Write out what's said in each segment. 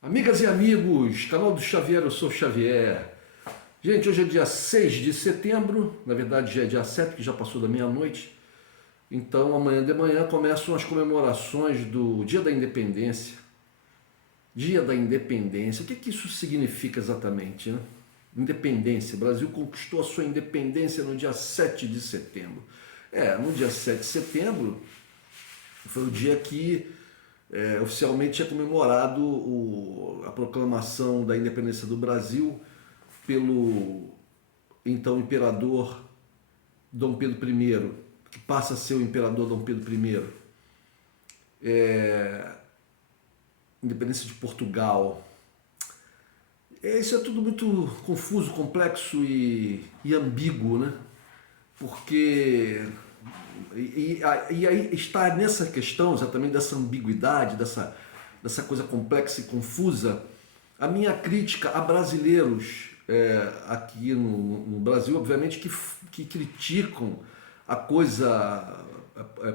Amigas e amigos, canal do Xavier, eu sou o Xavier. Gente, hoje é dia 6 de setembro, na verdade já é dia 7, que já passou da meia-noite. Então amanhã de manhã começam as comemorações do Dia da Independência. Dia da Independência, o que que isso significa exatamente, né? Independência, o Brasil conquistou a sua independência no dia 7 de setembro. No dia 7 de setembro foi o dia que oficialmente é comemorado a proclamação da independência do Brasil pelo então imperador Dom Pedro I, que passa a ser o imperador Dom Pedro I. Independência de Portugal. Isso é tudo muito confuso, complexo e ambíguo, né? Porque e aí está nessa questão exatamente dessa ambiguidade, dessa coisa complexa e confusa, a minha crítica a brasileiros aqui no Brasil, obviamente, que criticam a coisa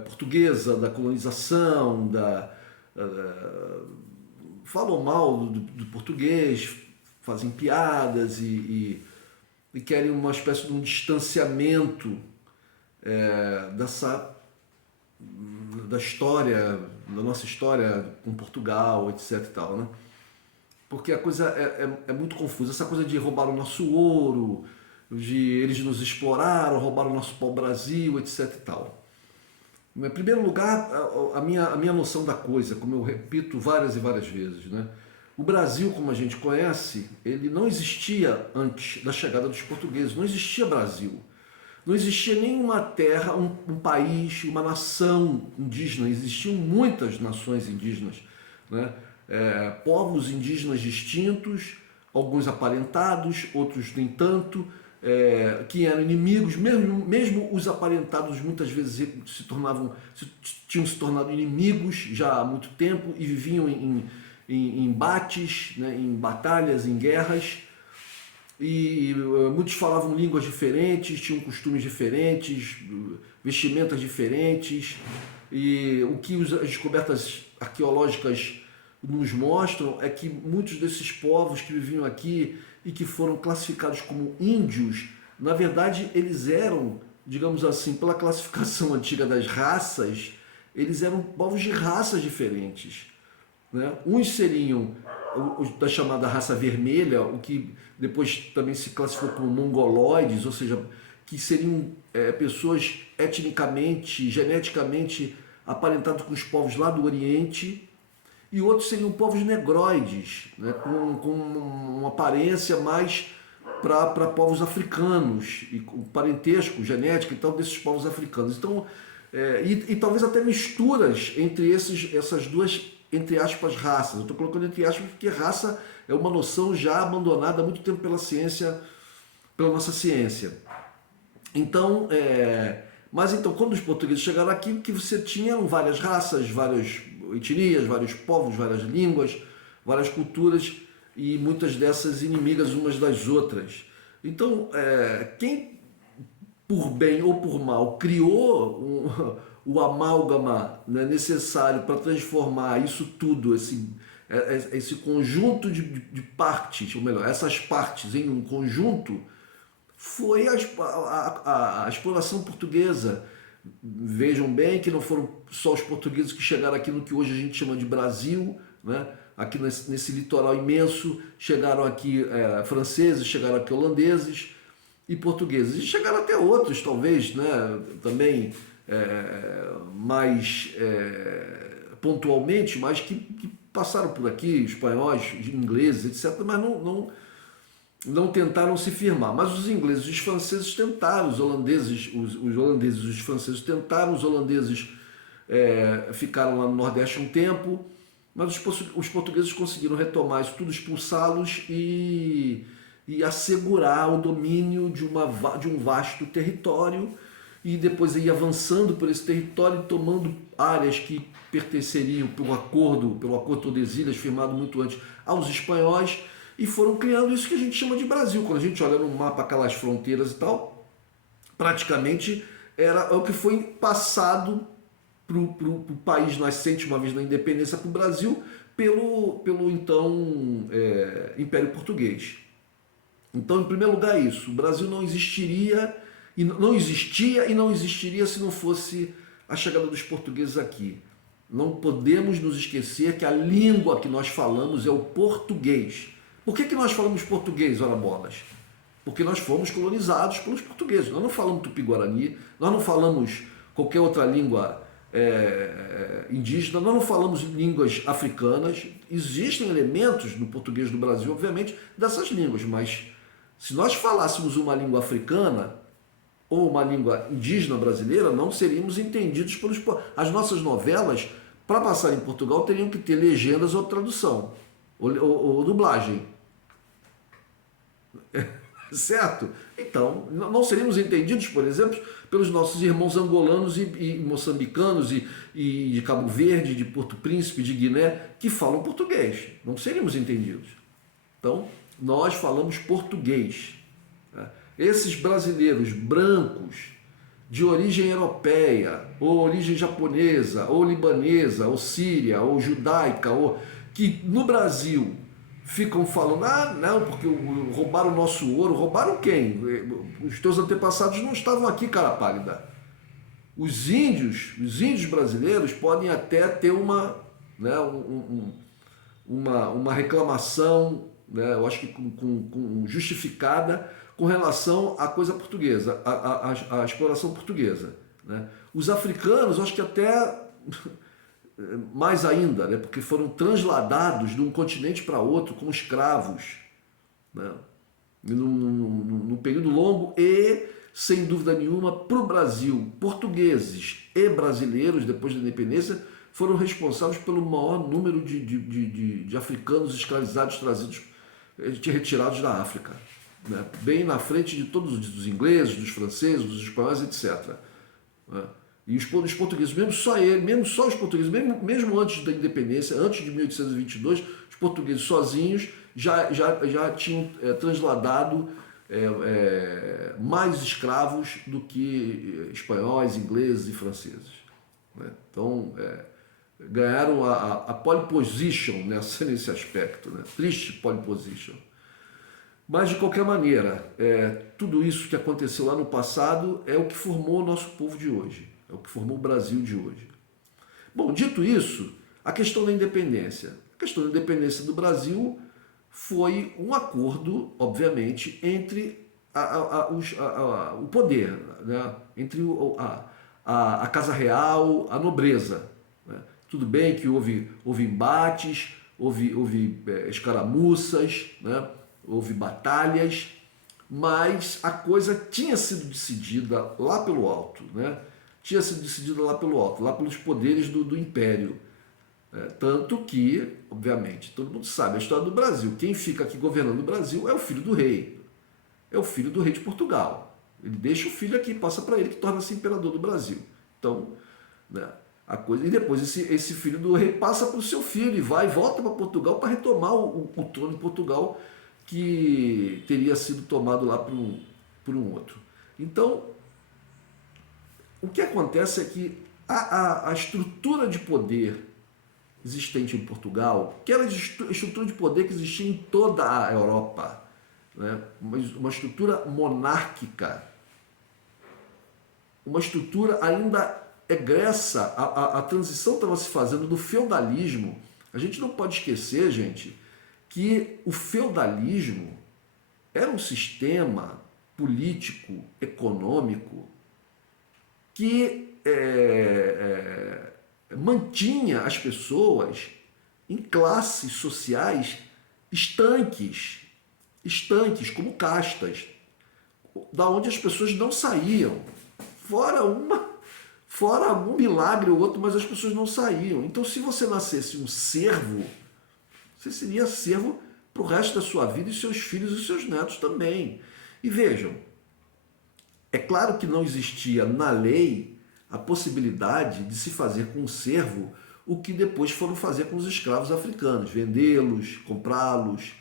portuguesa, da colonização, falam mal do português, fazem piadas e querem uma espécie de um distanciamento da história, da nossa história com Portugal, etc e tal, né? Porque a coisa é muito confusa. Essa coisa de roubar o nosso ouro, de eles nos exploraram, roubaram o nosso pau-brasil, etc e tal. Em primeiro lugar, a minha noção da coisa, como eu repito várias e várias vezes, né? O Brasil, como a gente conhece, ele não existia antes da chegada dos portugueses, não existia Brasil. Não existia nenhuma terra, um país, uma nação indígena. Existiam muitas nações indígenas, né? Povos indígenas distintos, alguns aparentados, outros nem tanto, que eram inimigos, mesmo os aparentados muitas vezes tinham se tornado inimigos já há muito tempo e viviam em embates, né, em batalhas, em guerras. E muitos falavam línguas diferentes, tinham costumes diferentes, vestimentas diferentes. E o que as descobertas arqueológicas nos mostram é que muitos desses povos que viviam aqui e que foram classificados como índios, na verdade eles eram, digamos assim, pela classificação antiga das raças, eles eram povos de raças diferentes, né? Uns seriam da chamada raça vermelha, o que depois também se classificou como mongoloides, ou seja, que seriam pessoas etnicamente, geneticamente aparentadas com os povos lá do Oriente, e outros seriam povos negroides, né? com uma aparência mais para povos africanos, e com parentesco genético e tal desses povos africanos. Então, e talvez até misturas entre essas duas, entre aspas, raças. Eu estou colocando entre aspas porque raça é uma noção já abandonada há muito tempo pela ciência, pela nossa ciência. Então, mas então, quando os portugueses chegaram aqui, que você tinha várias raças, várias etnias, vários povos, várias línguas, várias culturas e muitas dessas inimigas umas das outras. Então, quem por bem ou por mal criou o amálgama, né, necessário para transformar isso tudo, esse conjunto de partes, ou melhor, essas partes em um conjunto, foi a exploração portuguesa. Vejam bem que não foram só os portugueses que chegaram aqui no que hoje a gente chama de Brasil, né? Aqui nesse litoral imenso, chegaram aqui franceses, chegaram aqui holandeses e portugueses. E chegaram até outros, talvez, né? Também mais pontualmente, mas que passaram por aqui, espanhóis, ingleses, etc., mas não tentaram se firmar. Mas os ingleses e os franceses tentaram, os holandeses e os franceses tentaram, os holandeses ficaram lá no Nordeste um tempo, mas os portugueses conseguiram retomar isso tudo, expulsá-los e assegurar o domínio de um vasto território, e depois ir avançando por esse território, tomando áreas que pertenceriam pelo Acordo de Tordesilhas, firmado muito antes, aos espanhóis, e foram criando isso que a gente chama de Brasil. Quando a gente olha no mapa aquelas fronteiras e tal, praticamente é o que foi passado para o país nascente, uma vez na independência, para o Brasil, pelo então Império Português. Então, em primeiro lugar, isso. O Brasil não existiria e não existiria se não fosse a chegada dos portugueses aqui. Não podemos nos esquecer que a língua que nós falamos é o português. Por que nós falamos português, ora bolas? Porque nós fomos colonizados pelos portugueses. Nós não falamos tupi-guarani, nós não falamos qualquer outra língua indígena, nós não falamos línguas africanas. Existem elementos no português do Brasil, obviamente, dessas línguas, mas se nós falássemos uma língua africana ou uma língua indígena brasileira, não seríamos entendidos pelos... As nossas novelas, para passar em Portugal, teriam que ter legendas ou tradução, ou dublagem. Certo? Então, não seríamos entendidos, por exemplo, pelos nossos irmãos angolanos e moçambicanos e de Cabo Verde, de Porto Príncipe, de Guiné, que falam português. Não seríamos entendidos. Então, nós falamos português. Esses brasileiros brancos, de origem europeia, ou origem japonesa, ou libanesa, ou síria, ou judaica, ou que no Brasil ficam falando, não, porque roubaram o nosso ouro. Roubaram quem? Os teus antepassados não estavam aqui, cara pálida. Os índios brasileiros podem até ter uma reclamação, né, eu acho que com justificada, com relação à coisa portuguesa, à exploração portuguesa. Né? Os africanos, acho que até mais ainda, né? Porque foram transladados de um continente para outro como escravos, né? Num período longo e, sem dúvida nenhuma, para o Brasil, portugueses e brasileiros, depois da independência, foram responsáveis pelo maior número de africanos escravizados trazidos, retirados da África. Né? Bem na frente de todos os ingleses, dos franceses, dos espanhóis, etc. Né? E os portugueses, mesmo só os portugueses, mesmo antes da independência, antes de 1822, os portugueses sozinhos já tinham transladado mais escravos do que espanhóis, ingleses e franceses. Né? Então, ganharam a pole position nesse aspecto, né? Triste pole position. Mas, de qualquer maneira, tudo isso que aconteceu lá no passado é o que formou o nosso povo de hoje. É o que formou o Brasil de hoje. Bom, dito isso, a questão da independência. A questão da independência do Brasil foi um acordo, obviamente, entre o poder, né? Entre a Casa Real, a nobreza. Né? Tudo bem que houve embates, houve escaramuças, né? Houve batalhas, mas a coisa tinha sido decidida lá pelo alto, né? Tinha sido decidida lá pelo alto, lá pelos poderes do Império. Tanto que, obviamente, todo mundo sabe a história do Brasil. Quem fica aqui governando o Brasil é o filho do rei. É o filho do rei de Portugal. Ele deixa o filho aqui, passa para ele, que torna-se imperador do Brasil. Então, né, a coisa... E depois esse filho do rei passa para o seu filho e volta para Portugal para retomar o trono de Portugal que teria sido tomado lá por um outro. Então, o que acontece é que a estrutura de poder existente em Portugal, que era a estrutura de poder que existia em toda a Europa, né? Uma estrutura monárquica, uma estrutura ainda egressa, a transição estava se fazendo do feudalismo. A gente não pode esquecer, gente, que o feudalismo era um sistema político, econômico, que mantinha as pessoas em classes sociais estanques, como castas, da onde as pessoas não saíam, fora um milagre ou outro, mas as pessoas não saíam. Então, se você nascesse um servo, você seria servo para o resto da sua vida e seus filhos e seus netos também. E vejam, é claro que não existia na lei a possibilidade de se fazer com o servo o que depois foram fazer com os escravos africanos, vendê-los, comprá-los,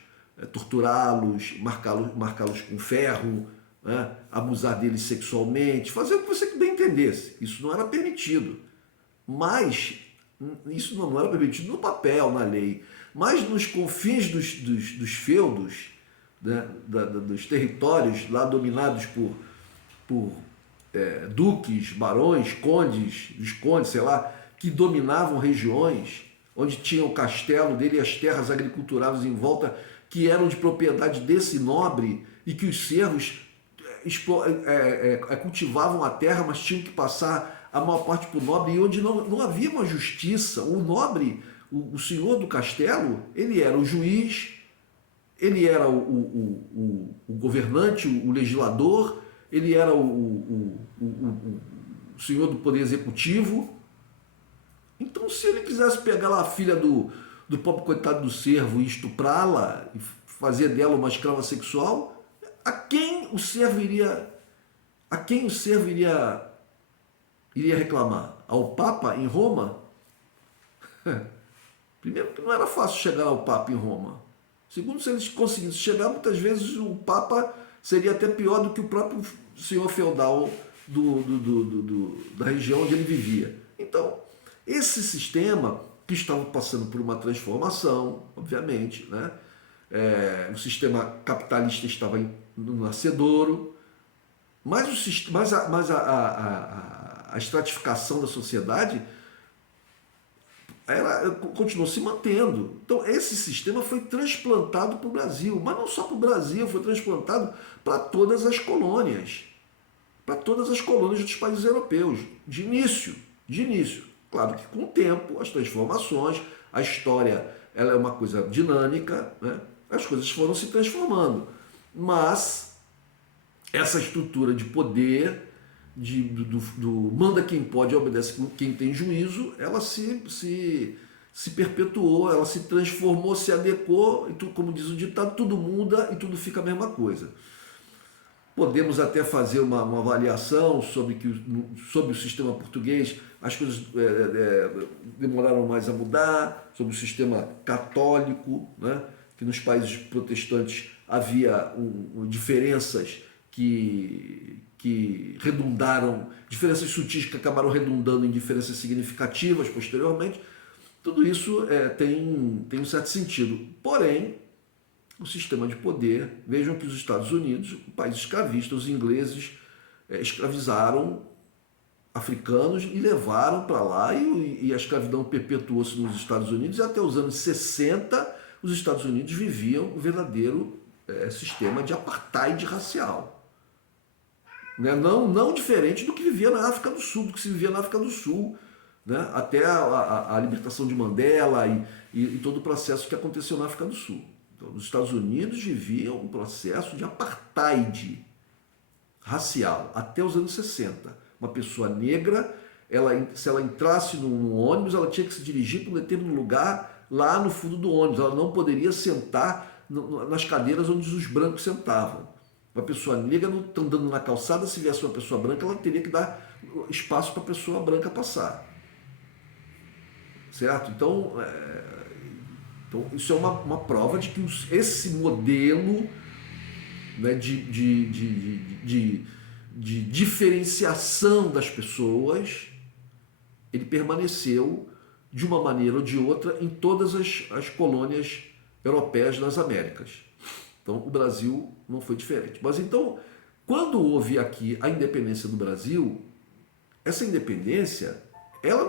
torturá-los, marcá-los com ferro, né? Abusar deles sexualmente, fazer o que você bem entendesse. Isso não era permitido. Mas Isso não era permitido no papel, na lei, mas nos confins dos feudos, né, dos territórios lá dominados por duques, barões, condes, viscondes, sei lá, que dominavam regiões onde tinha o castelo dele e as terras agriculturáveis em volta, que eram de propriedade desse nobre e que os servos cultivavam a terra, mas tinham que passar a maior parte para o nobre, e onde não havia uma justiça. O nobre, o senhor do castelo, ele era o juiz, ele era o governante, o legislador, ele era o senhor do poder executivo. Então, se ele quisesse pegar lá a filha do pobre coitado do servo e estuprá-la, e fazer dela uma escrava sexual, a quem o servo iria reclamar? Ao Papa em Roma? Primeiro, que não era fácil chegar ao Papa em Roma. Segundo, se eles conseguissem chegar, muitas vezes o Papa seria até pior do que o próprio senhor feudal da região onde ele vivia. Então, esse sistema que estava passando por uma transformação, obviamente, né? O sistema capitalista estava no nascedouro, mas a estratificação da sociedade ela continuou se mantendo. Então, esse sistema foi transplantado para o Brasil, mas não só para o Brasil, foi transplantado para todas as colônias. Para todas as colônias dos países europeus, de início. Claro que com o tempo, as transformações, a história ela é uma coisa dinâmica, né? As coisas foram se transformando. Mas essa estrutura de poder, do manda quem pode, obedece quem tem juízo, ela se perpetuou, ela se transformou, se adequou, e tudo, como diz o ditado, tudo muda e tudo fica a mesma coisa. Podemos até fazer uma avaliação sobre o sistema português, as coisas demoraram mais a mudar, sobre o sistema católico, né? Que nos países protestantes havia diferenças que redundaram, diferenças sutis que acabaram redundando em diferenças significativas posteriormente. Tudo isso tem um certo sentido. Porém, o sistema de poder, vejam que os Estados Unidos, um país escravista, os ingleses escravizaram africanos e levaram para lá, e a escravidão perpetuou-se nos Estados Unidos, e até os anos 60 os Estados Unidos viviam um verdadeiro sistema de apartheid racial. Né? Não diferente do que vivia na África do Sul, do que se vivia na África do Sul, né? Até a libertação de Mandela e todo o processo que aconteceu na África do Sul. Então, os Estados Unidos viviam um processo de apartheid racial até os anos 60. Uma pessoa negra, se ela entrasse num ônibus, ela tinha que se dirigir para um determinado lugar lá no fundo do ônibus. Ela não poderia sentar nas cadeiras onde os brancos sentavam. Uma pessoa negra andando na calçada, se viesse uma pessoa branca, ela teria que dar espaço para a pessoa branca passar. Certo? Então isso é uma prova de que esse modelo, né, de diferenciação das pessoas, ele permaneceu de uma maneira ou de outra em todas as colônias europeias das Américas. Então o Brasil não foi diferente. Mas então, quando houve aqui a independência do Brasil, essa independência, ela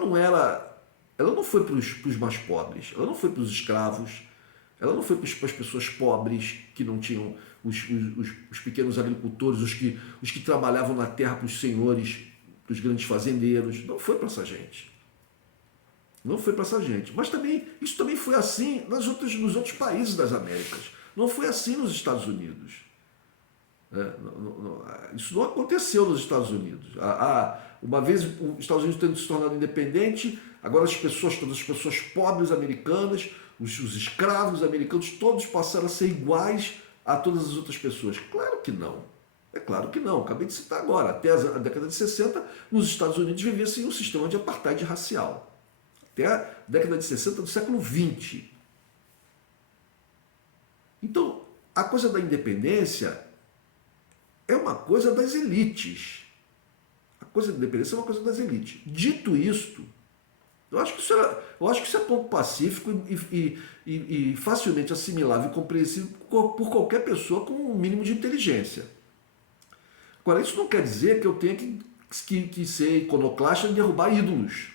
não foi para os mais pobres, ela não foi para os escravos, ela não foi para as pessoas pobres que não tinham, os pequenos agricultores, os que trabalhavam na terra para os senhores, para os grandes fazendeiros. Não foi para essa gente. Não foi para essa gente. Mas isso também foi assim nos outros países das Américas. Não foi assim nos Estados Unidos. Isso não aconteceu nos Estados Unidos. Uma vez os Estados Unidos tendo se tornado independente, agora todas as pessoas pobres americanas, os escravos americanos, todos passaram a ser iguais a todas as outras pessoas. Claro que não. É claro que não. Acabei de citar agora. Até a década de 60, nos Estados Unidos vivia-se um sistema de apartheid racial. Até a década de 60 do século XX. Então, a coisa da independência é uma coisa das elites. A coisa da independência é uma coisa das elites. Dito isto, Eu acho que isso é ponto pacífico e facilmente assimilável e compreensível por qualquer pessoa com um mínimo de inteligência. Agora, isso não quer dizer que eu tenha que ser iconoclasta e derrubar ídolos.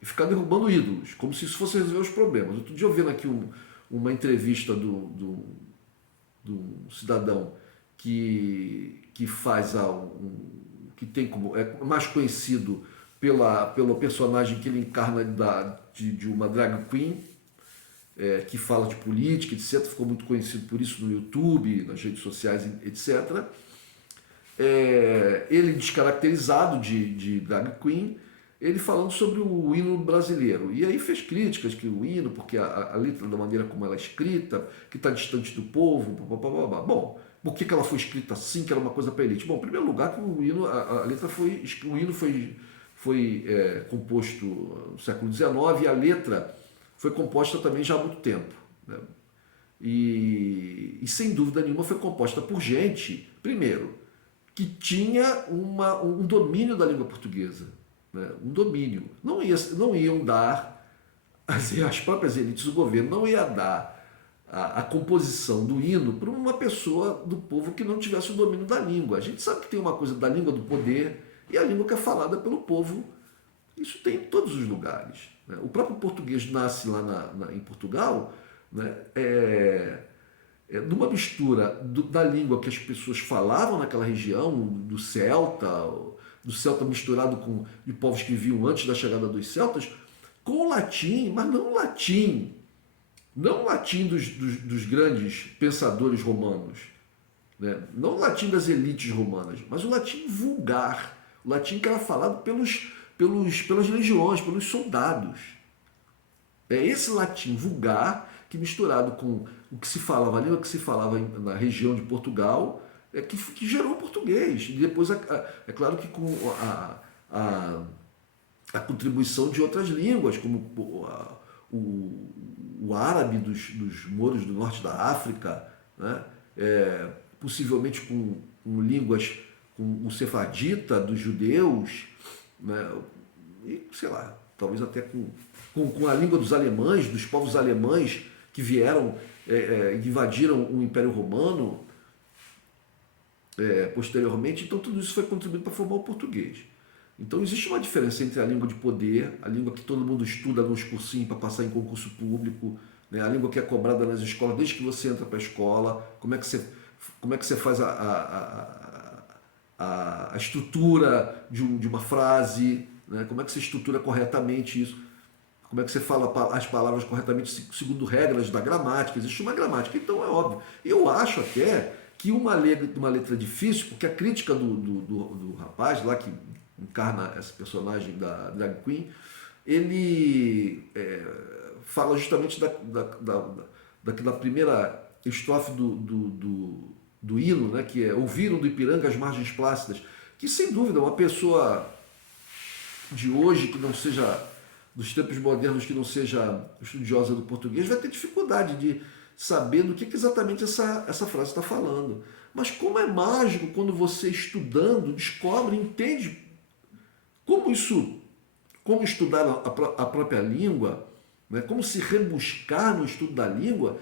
E ficar derrubando ídolos, como se isso fosse resolver os problemas. Outro dia eu vendo aqui uma entrevista do cidadão que faz que tem como é mais conhecido pelo personagem que ele encarna de uma drag queen, que fala de política, etc. Ficou muito conhecido por isso no YouTube, nas redes sociais, etc. Ele descaracterizado de drag queen, ele falando sobre o hino brasileiro. E aí fez críticas que o hino, porque a letra da maneira como ela é escrita, que está distante do povo, blá. Bom, por que ela foi escrita assim, que era uma coisa para elite? Bom, em primeiro lugar, que o hino, o hino foi composto no século XIX e a letra foi composta também já há muito tempo. Né? E sem dúvida nenhuma foi composta por gente, primeiro, que tinha um domínio da língua portuguesa. Né? Um domínio. Não iam dar, as próprias elites do governo não iam dar a composição do hino para uma pessoa do povo que não tivesse o domínio da língua. A gente sabe que tem uma coisa da língua do poder e a língua que é falada pelo povo. Isso tem em todos os lugares. Né? O próprio português nasce lá em Portugal, né? Numa mistura da língua que as pessoas falavam naquela região, do celta misturado de povos que viviam antes da chegada dos celtas, com o latim, mas não o latim dos grandes pensadores romanos, né? Não o latim das elites romanas, mas o latim vulgar, o latim que era falado pelas legiões, pelos soldados. É esse latim vulgar que, misturado com o que se falava, a língua que se falava na região de Portugal, que gerou o português. E depois, é claro que com a contribuição de outras línguas, como o árabe dos mouros do norte da África, né? Possivelmente com línguas, com o sefardita dos judeus, né? E sei lá, talvez até com a língua dos alemães, dos povos alemães que vieram invadiram o Império Romano posteriormente. Então tudo isso foi contribuindo para formar o português. Então existe uma diferença entre a língua de poder, a língua que todo mundo estuda nos cursinhos para passar em concurso público, né? A língua que é cobrada nas escolas desde que você entra para a escola, como é que você faz a estrutura de uma frase, né? Como é que você estrutura corretamente isso, como é que você fala as palavras corretamente segundo regras da gramática. Existe uma gramática, então é óbvio. Eu acho até que uma letra difícil, porque a crítica do rapaz lá que encarna esse personagem da drag queen, ele fala justamente da primeira estrofe do hino, né, que é ouviram do Ipiranga as margens plácidas, que sem dúvida uma pessoa de hoje que não seja dos tempos modernos, que não seja estudiosa do português, vai ter dificuldade de saber do que exatamente essa frase está falando. Mas como é mágico quando você, estudando, descobre, entende como estudar a própria língua, né? Como se rebuscar no estudo da língua.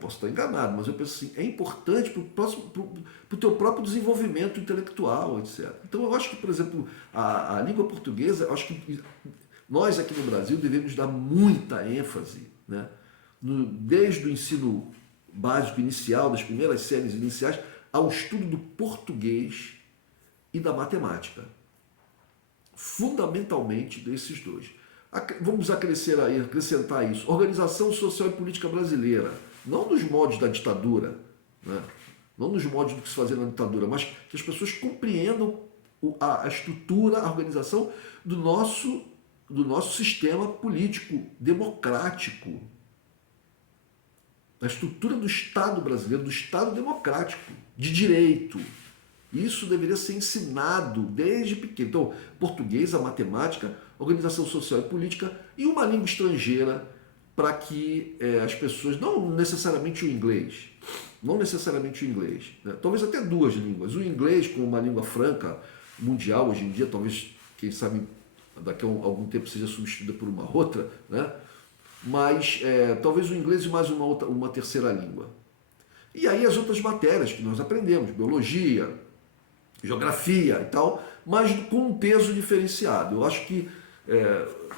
Posso estar enganado, mas eu penso assim, é importante para o teu próprio desenvolvimento intelectual, etc. Então eu acho que, por exemplo, a língua portuguesa, eu acho que nós aqui no Brasil devemos dar muita ênfase, né? Desde o ensino básico inicial, das primeiras séries iniciais, ao estudo do português e da matemática. Fundamentalmente desses dois. Vamos acrescentar isso. Organização social e política brasileira. Não nos moldes da ditadura, né? Não nos moldes do que se fazia na ditadura, mas que as pessoas compreendam a estrutura, a organização do nosso sistema político democrático. A estrutura do Estado brasileiro, do Estado democrático, de direito. Isso deveria ser ensinado desde pequeno. Então, português, a matemática, organização social e política e uma língua estrangeira para que as pessoas, não necessariamente o inglês, né? Talvez até duas línguas. O inglês como uma língua franca mundial hoje em dia, talvez, quem sabe, daqui a algum tempo seja substituída por uma outra, né? Mas talvez o inglês e mais uma terceira língua. E aí as outras matérias que nós aprendemos, biologia, geografia e tal, mas com um peso diferenciado. Eu acho que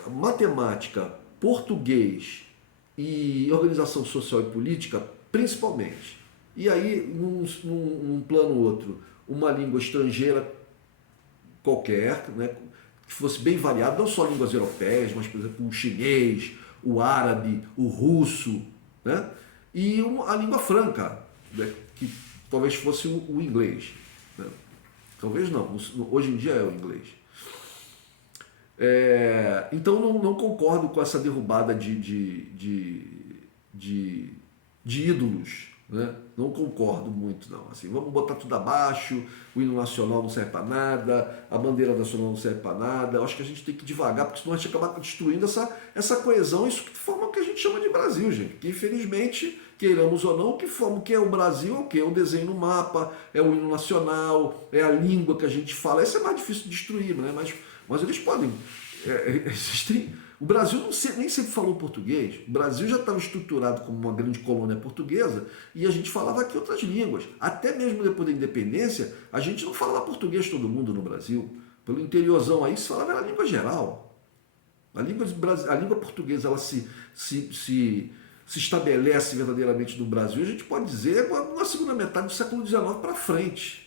matemática, português e organização social e política, principalmente. E aí, num plano outro, uma língua estrangeira qualquer, né, que fosse bem variada, não só línguas europeias, mas, por exemplo, o chinês, o árabe, o russo, né, e a língua franca, né, que talvez fosse o inglês. Né. Talvez não, hoje em dia é o inglês. Então não concordo com essa derrubada de ídolos, né? Não concordo muito não. Assim, vamos botar tudo abaixo, o hino nacional não serve para nada, a bandeira nacional não serve para nada. Eu acho que a gente tem que ir devagar, porque senão a gente acaba destruindo essa coesão, isso que forma o que a gente chama de Brasil, gente. Que infelizmente, queiramos ou não, que forma o que é o Brasil é o quê? É o desenho no mapa, é o hino nacional, é a língua que a gente fala. Isso é mais difícil de destruir, né? Mas eles podem. Existem. O Brasil nem sempre falou português. O Brasil já estava estruturado como uma grande colônia portuguesa e a gente falava aqui outras línguas. Até mesmo depois da independência, a gente não falava português todo mundo no Brasil. Pelo interiorzão aí se falava a língua geral. A língua portuguesa ela se estabelece verdadeiramente no Brasil, a gente pode dizer, na segunda metade do século XIX para frente.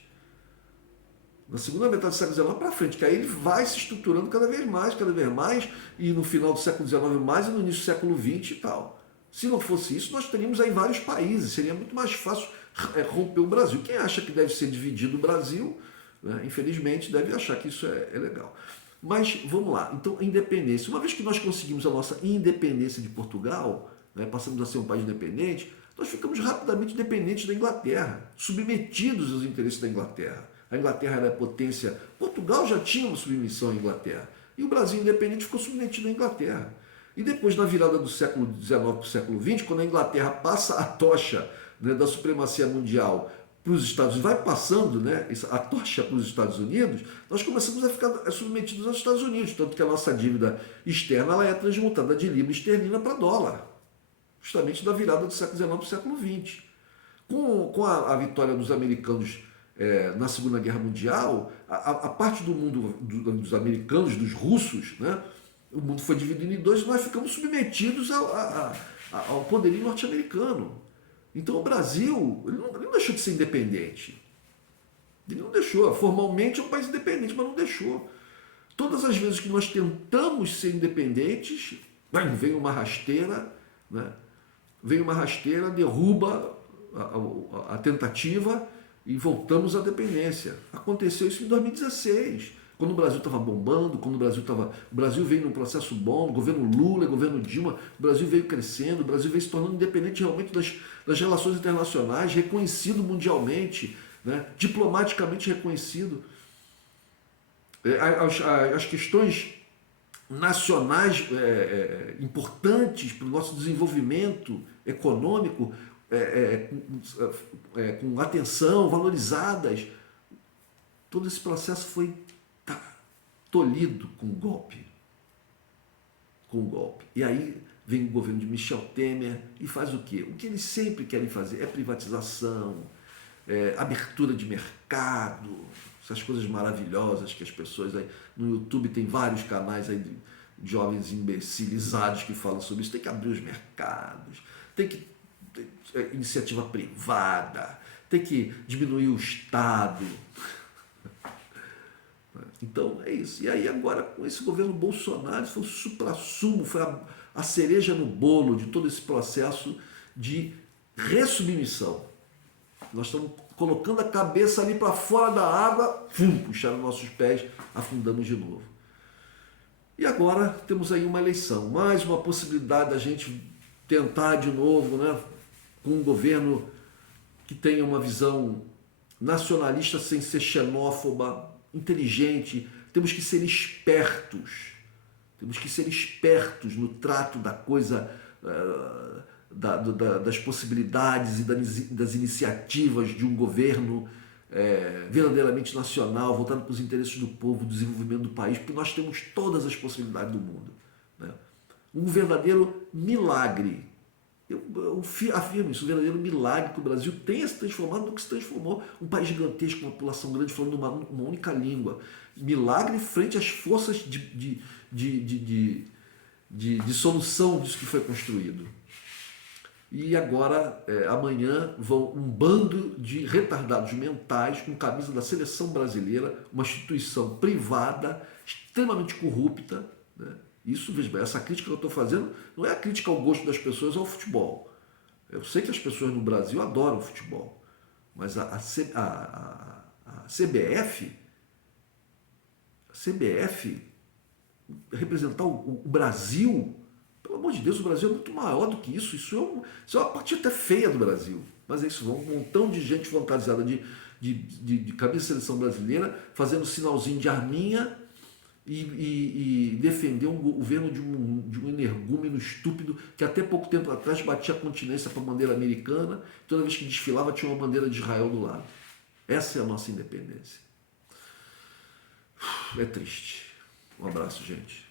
Na segunda metade do século XIX para frente, que aí ele vai se estruturando cada vez mais, e no final do século XIX mais, e no início do século XX e tal. Se não fosse isso, nós teríamos aí vários países, seria muito mais fácil romper o Brasil. Quem acha que deve ser dividido o Brasil, né, infelizmente, deve achar que isso é legal. Mas vamos lá, então a independência. Uma vez que nós conseguimos a nossa independência de Portugal, né, passamos a ser um país independente, nós ficamos rapidamente dependentes da Inglaterra, submetidos aos interesses da Inglaterra. A Inglaterra era potência. Portugal já tinha uma submissão à Inglaterra. E o Brasil independente ficou submetido à Inglaterra. E depois, na virada do século XIX para o século XX, quando a Inglaterra passa a tocha, né, da supremacia mundial para os Estados Unidos, vai passando, né, a tocha para os Estados Unidos, nós começamos a ficar submetidos aos Estados Unidos. Tanto que a nossa dívida externa ela é transmutada de libra esterlina para dólar. Justamente da virada do século XIX para o século XX. Com a vitória dos americanos na Segunda Guerra Mundial, a parte do mundo dos americanos, dos russos, né, o mundo foi dividido em dois e nós ficamos submetidos ao poderio norte-americano. Então o Brasil ele não deixou de ser independente. Ele não deixou. Formalmente é um país independente, mas não deixou. Todas as vezes que nós tentamos ser independentes, vem uma rasteira, né, derruba a tentativa e voltamos à dependência. Aconteceu isso em 2016, quando o Brasil estava bombando, quando o Brasil veio num processo bom, governo Lula, governo Dilma, o Brasil veio crescendo, o Brasil veio se tornando independente realmente das relações internacionais, reconhecido mundialmente, né, diplomaticamente reconhecido. As questões nacionais importantes para o nosso desenvolvimento econômico, com atenção, valorizadas. Todo esse processo foi tolhido com o golpe. E aí vem o governo de Michel Temer e faz o quê? O que eles sempre querem fazer é privatização, abertura de mercado, essas coisas maravilhosas que as pessoas aí no YouTube tem vários canais aí de jovens imbecilizados que falam sobre isso. Tem que abrir os mercados, tem que iniciativa privada, tem que diminuir o Estado. Então é isso. E aí agora com esse governo Bolsonaro foi o suprassumo, foi a cereja no bolo de todo esse processo de ressubmissão. Nós estamos colocando a cabeça ali para fora da água, puxando nossos pés, afundamos de novo. E agora temos aí uma eleição, mais uma possibilidade da gente tentar de novo, né, com um governo que tenha uma visão nacionalista sem ser xenófoba, inteligente. Temos que ser espertos. Temos que ser espertos no trato da coisa, das possibilidades e das iniciativas de um governo, verdadeiramente nacional, voltado para os interesses do povo, do desenvolvimento do país, porque nós temos todas as possibilidades do mundo. Né? Um verdadeiro milagre. Eu afirmo isso, um verdadeiro milagre que o Brasil tenha se transformado no que se transformou. Um país gigantesco, uma população grande, falando uma única língua. Milagre frente às forças de solução disso que foi construído. E agora, amanhã, vão um bando de retardados mentais com camisa da seleção brasileira, uma instituição privada, extremamente corrupta. Né? Isso, veja bem, essa crítica que eu estou fazendo não é a crítica ao gosto das pessoas ao futebol. Eu sei que as pessoas no Brasil adoram futebol, mas a CBF representar o Brasil, pelo amor de Deus, o Brasil é muito maior do que isso. Isso é uma parte até feia do Brasil. Mas é isso, um montão de gente fantasiada de camisa de seleção brasileira, fazendo sinalzinho de arminha e defender um governo de um energúmeno estúpido que até pouco tempo atrás batia a continência para a bandeira americana, toda vez que desfilava tinha uma bandeira de Israel do lado. Essa é a nossa independência. É triste. Um abraço, gente.